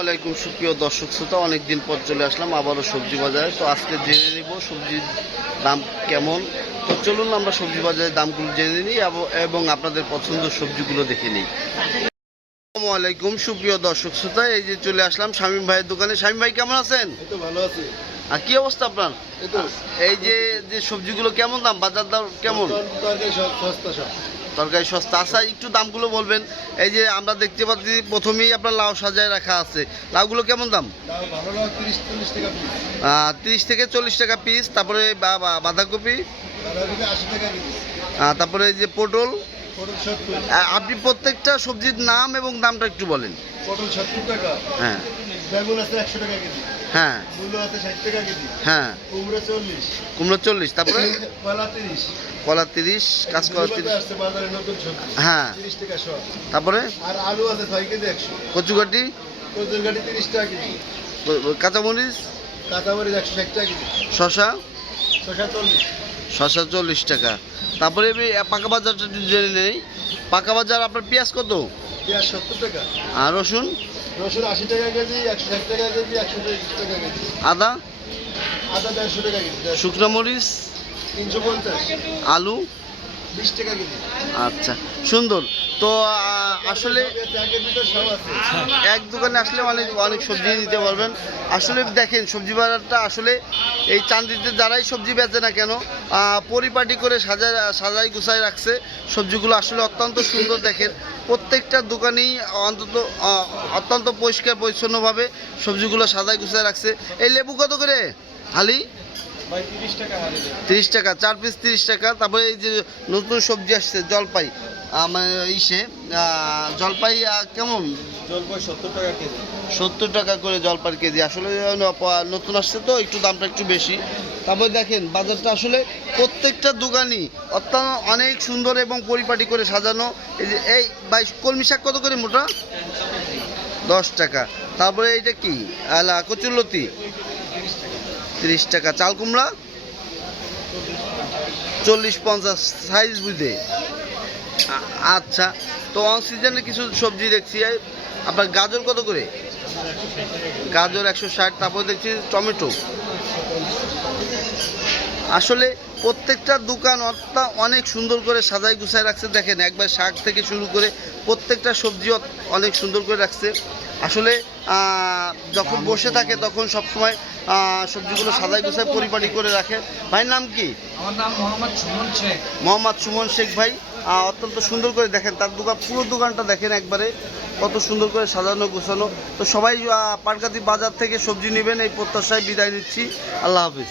আলাইকুম, সুপ্রিয় দর্শক শ্রোতা, অনেকদিন পর চলে আসলাম আবারও সবজি বাজারে। তো আজকে জেনে নিব সবজির দাম কেমন। তো চলুন আমরা সবজি বাজারের দামগুলো জেনে নিই এবং- আপনাদের পছন্দ সবজিগুলো দেখে নিই। আলাইকুম, সুপ্রিয় দর্শক শ্রোতা, এই যে চলে আসলাম স্বামী ভাইয়ের দোকানে। শামীম ভাই, কেমন আছেন? ভালো আছি। আর কি অবস্থা আপনার? এই যে যে সবজিগুলো কেমন দাম? বাজার দাম কেমন? তরকারি সস্তা আচ্ছা একটু দামগুলো বলবেন। এই যে আমরা দেখতে পাচ্ছি প্রথমেই আপনার লাউ সাজায় রাখা আছে। লাউগুলো কেমন দাম? তিরিশ থেকে চল্লিশ টাকা পিস তারপরে বাঁধাকপি। তারপরে এই যে পটল। আপনি প্রত্যেকটা সবজির নাম এবং দামটা একটু বলেন। পটল সত্তর টাকা। হ্যাঁ। বেগুন আছে একশো টাকা কেজি। হ্যাঁ। মূল্য আছে ষাট টাকা কেজি। হ্যাঁ। কুমড়ো চল্লিশ। কুমড়ো চল্লিশ তারপরে? কলা তিরিশ। কলা তিরিশ কাঁচকলা তিরিশ। বাজারে নতুন হ্যাঁ। তিরিশ টাকা শো তারপরে? আর আলু আছে ছয় কেজি একশো। কচুকাটি? তিরিশ টাকা কেজি। কাঁচামরিচ? কাঁচামরিচ একশো ষাট টাকা কেজি। শশা ছশো চল্লিশ। শশা চল্লিশ টাকা। তারপরে পাকা বাজারটা জেনে নেই পাকা বাজার আপনার পেঁয়াজ কত? পেঁয়াজ সত্তর টাকা। আর রসুন? রসুন আশি টাকা কেজি একশো ষাট টাকা কেজি একশো টাকা কেজি। আদা? আদা দেড়শো টাকা কেজি শুকনো মরিচ? তিনশো পঞ্চাশ। আলু? বিশ টাকা কেজি। আচ্ছা সুন্দর। তো আসলে এক দোকানে আসলে অনেক অনেক সবজি নিতে পারবেন। আসলে দেখেন, সবজি বাজারটা আসলে এই চান্দিতে যারাই সবজি বেচে না কেন পরিপাটি করে সাজায় সাজাই গুছাই রাখছে। সবজিগুলো আসলে অত্যন্ত সুন্দর দেখেন। প্রত্যেকটা দোকানেই অন্তত অত্যন্ত পরিষ্কার পরিচ্ছন্নভাবে সবজিগুলো সাজাই গুছাই রাখছে। এই লেবু কত করে ভাই তিরিশ টাকা চার পিস তিরিশ টাকা। তারপরে এই যে নতুন সবজি আসছে জলপাই। মানে ইসে জলপাই কেমন? জলপাই সত্তর টাকা কেজি। সত্তর টাকা করে জলপাই কেজি। আসলে নতুন আসছে তো একটু দামটা একটু বেশি। তারপরে দেখেন বাজারটা আসলে প্রত্যেকটা দোকানই অত্যন্ত অনেক সুন্দর এবং পরিপাটি করে সাজানো। এই যে এই বাইশ কলমি শাক কত করে মোটা? দশ টাকা। তারপরে এইটা কি? আলা কচুরলতি। তিরিশ টাকা। চাল কুমড়া? চল্লিশ পঞ্চাশ। সাইজ বুঝে আচ্ছা তো অন সিজনে কিছু সবজি দেখছি। আপনার গাজর কত করে? গাজর একশো ষাট, তারপর দেখছি টমেটো। আসলে প্রত্যেকটা দোকান অনেক সুন্দর করে সাজাই গুছাই রাখছে। দেখেন, একবার শাক থেকে শুরু করে প্রত্যেকটা সবজি অনেক সুন্দর করে রাখছে। আসলে যখন বসে থাকে তখন সবসময় সবজিগুলো সাজাই গুছাই পরিপাটি করে রাখে। ভাইয়ের নাম কি? আমার নাম মোহাম্মদ সুমন শেখ। মোহাম্মদ সুমন শেখ ভাই অত্যন্ত সুন্দর করে দেখেন তার দোকান পুরো দোকানটা দেখেন একবারে কত সুন্দর করে সাজানো গোছানো। তো সবাই পাটকাতি বাজার থেকে সবজি নেবেন এই প্রত্যাশায় বিদায় নিচ্ছি। আল্লাহ হাফিজ।